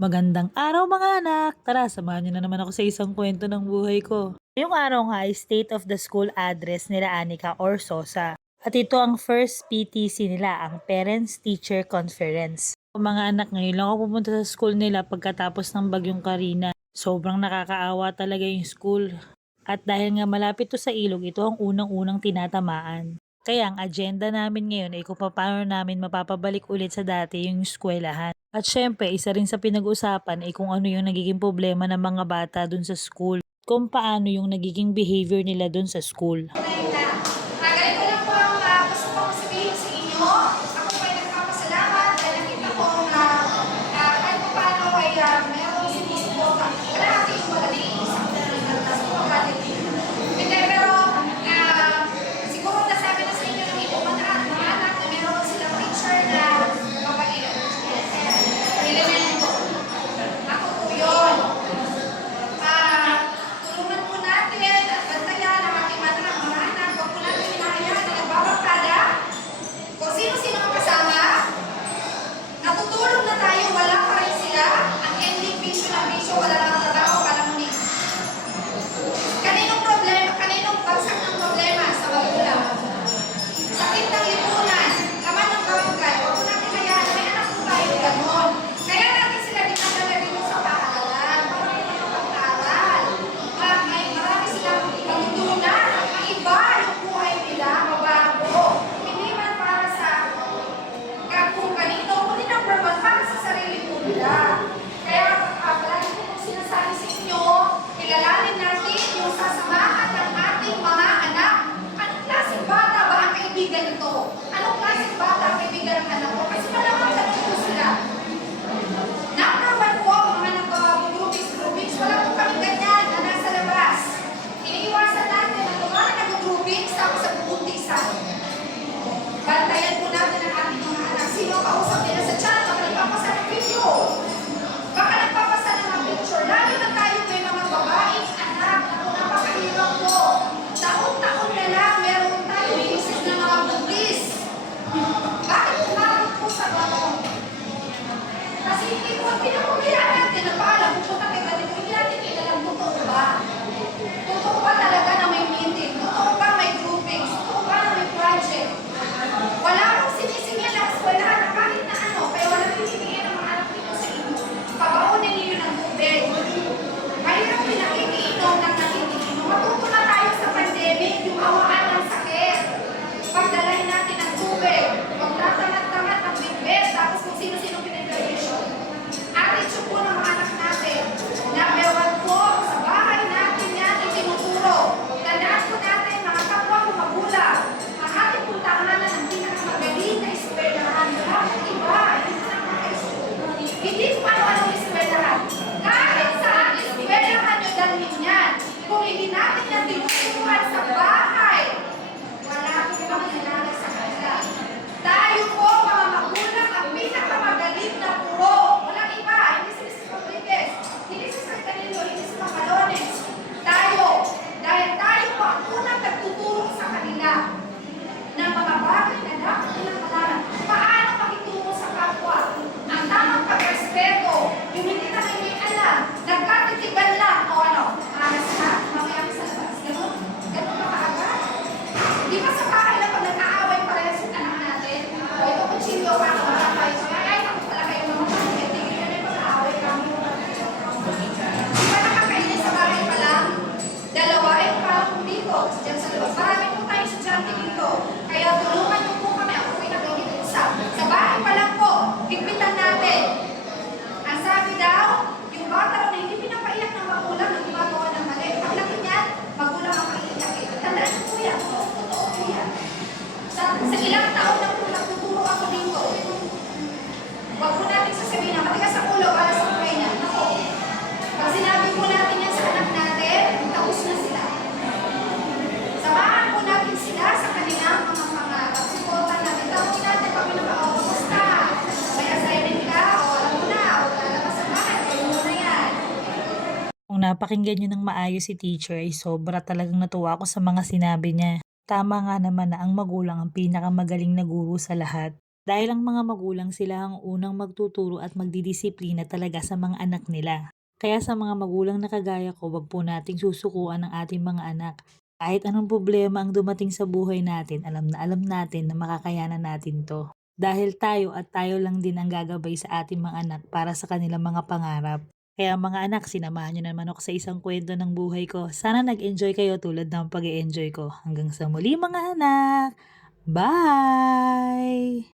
Magandang araw mga anak! Tara, samahan niyo na naman ako sa isang kwento ng buhay ko. Ngayong araw nga ay State of the School Address nila Anika or SOSA. At ito ang first PTC nila, ang Parents Teacher Conference. Mga anak, ngayon lang ako pumunta sa school nila pagkatapos ng bagyong Karina. Sobrang nakakaawa talaga yung school. At dahil nga malapit to sa ilog, ito ang unang-unang tinatamaan. Kaya ang agenda namin ngayon ay kung paano namin mapapabalik ulit sa dati yung eskwelahan. At syempre, isa rin sa pinag-usapan ay kung ano yung nagiging problema ng mga bata dun sa school. Kung paano yung nagiging behavior nila dun sa school. Ganito lang po ang gusto kong sabihin sa inyo. Ako po ay nagpapasalamat dahil nakita ko na kahit pa paano ay mayroong sinusubukan. Wala aking magaling isang pagkakalitin. Pero siguro nasabi na sa inyo ng ibang mga anak na meron silang teacher na mabait. Elemento. Ako po yun. Tulungan po natin at bantayan ang ating mga anak. Huwag po natin hinahayaan na nagbabangkada. Kung sino-sino ang kasama, natutulog na tayo, wala pa rin sila. Ang ending vision ng vision, wala lang ang trabaho para muli. Kaninong problema, kaninong bagsak ng problema sa magulang? Sakit ng lipunan, laman ng barangay. Huwag po natin hayaan na may anak po tayo gano'n. Kaya natin sila dinadala dito sa paaralan para makapag-aral. Marami silang matutunan. Maiba yung buhay nila, mabago. Hindi man para sa kung kanino, kundi number one, para sa sarili po nila. Kaya palagi ko kung sinasabi sa inyo, kilalanin natin yung sasamahan ng ating mga anak. Anong klaseng bata ba ang kaibigan ito? Anong klaseng bata ang kaibigan ng anak ko? Kasi malamang ganun po sila. Number one po, mga nag-groupings, wala po kami ganyan na nasa labas. Iniiwasan natin na tumahan nag-groupings tapos sa bubuntisan. Bantayan po natin ang ating mga anak. Sino kausap nila sa chat? Baka nagpapasa ng video. Baka nagpapasa ng mga picture. Lalo na tayo may mga babaeng anak na napakahirap po. Taon-taon na lang meron tayo isis ng mga buntis. Bakit umabot po sa bato? Kasi hindi ko ang pinapabayaan natin na paalam pupunta kay ganito. Hindi natin kailangan totoo ba? Totoo ba talaga na may meeting? Totoo ba may groupings? Totoo ba na may project? Wala akong sinisingil ang eskwelahan na kahit na ano, kaya wala pinibigyan ng mga anak nito sa inyo. Pabaunin niyo ng tubig. Mahirap pinakikiinom ng nakikiinom. Matuto na tayo sa pandemic, yung hawaan ng sakit. Pagdalahin natin ng tubig. Huwag tatangat-tangat ng bigbes, tapos kung sino-sino pinag-graduation. Attitude po ng mga anak natin. Number one po, sa bahay natin yan itinuturo. Tandaan po natin, mga kapwa ko magulang. Ang ating pong tahanan ang pinakamagaling na eskwelahan. Bakit iba? Hindi po lang mga school. Hindi po ano-anong eskwelahan. Kahit saan eskwelahan nyo dalhin yan. Kung hindi natin yan tinuturuan sa bahay, wala po bang nangyari sa kanila. Tayo po, mga magulang, ang pinakamagaling na puro. Walang iba. Hindi si Mrs. Rodriguez, hindi si Sir Canelo, hindi si Macalones. Tayo. Dahil tayo po ang unang nagtuturo sa kanila ng mga bagay na dapat nilang malaman. Paano makitungo sa kapwa? Ang tamang pagrespeto. Yung hindi na kayo may alam. Nagkatitigan lang. O ano? Alas na? Mamaya sa labas. Ganun? Ganun ba kaagad? Di ba sa bahay na pag nag-aaway parehas yung anak natin? O ito kung chilo ka, kapatay. Ay, ako pala kayo mga kapatid. Tingin nyo na yung pag-aaway kami. Di ba nakakainis sa bahay pa lang? Dalawa, eh, parang kung dito. Diyan sa labas. Marami po tayo estudyante dito. Kaya tulungan niyo po kami. Ako po'y nag-iusap. Sa bahay pa lang po, higpitan natin. Ang sabi daw, yung bata na hindi pinapaiyak ng magulang na gumagawa ng mali. Paglaki niyan, magulang ang paiiyakin. Tandaan niyo po yan. Totoo po yan. Sa ilang taon na po nagtuturo ako dito. Huwag po natin sasabihin na matigas sa ulo para sa buhay niya. Ako. Pag sinabi po natin yan sa anak natin, tapos na sila. Samahan po natin sila sa kanilang mga pangarap. Siputan natin. Tapos natin pag pinaka-opos ka. May assignment ka, o alam mo na, o lalabas sa bahay, kayo muna yan. Kung napakinggan niyo ng maayos si teacher ay sobra talagang natuwa ako sa mga sinabi niya. Tama nga naman na ang magulang ang pinakamagaling na guro sa lahat. Dahil ang mga magulang sila ang unang magtuturo at magdidisiplina talaga sa mga anak nila. Kaya sa mga magulang na kagaya ko, wag po nating susukuan ang ating mga anak. Kahit anong problema ang dumating sa buhay natin, alam na alam natin na makakayanan natin to. Dahil tayo at tayo lang din ang gagabay sa ating mga anak para sa kanilang mga pangarap. Kaya mga anak, sinamahan niyo naman ako sa isang kwento ng buhay ko. Sana nag-enjoy kayo tulad ng pag enjoy ko. Hanggang sa muli mga anak! Bye!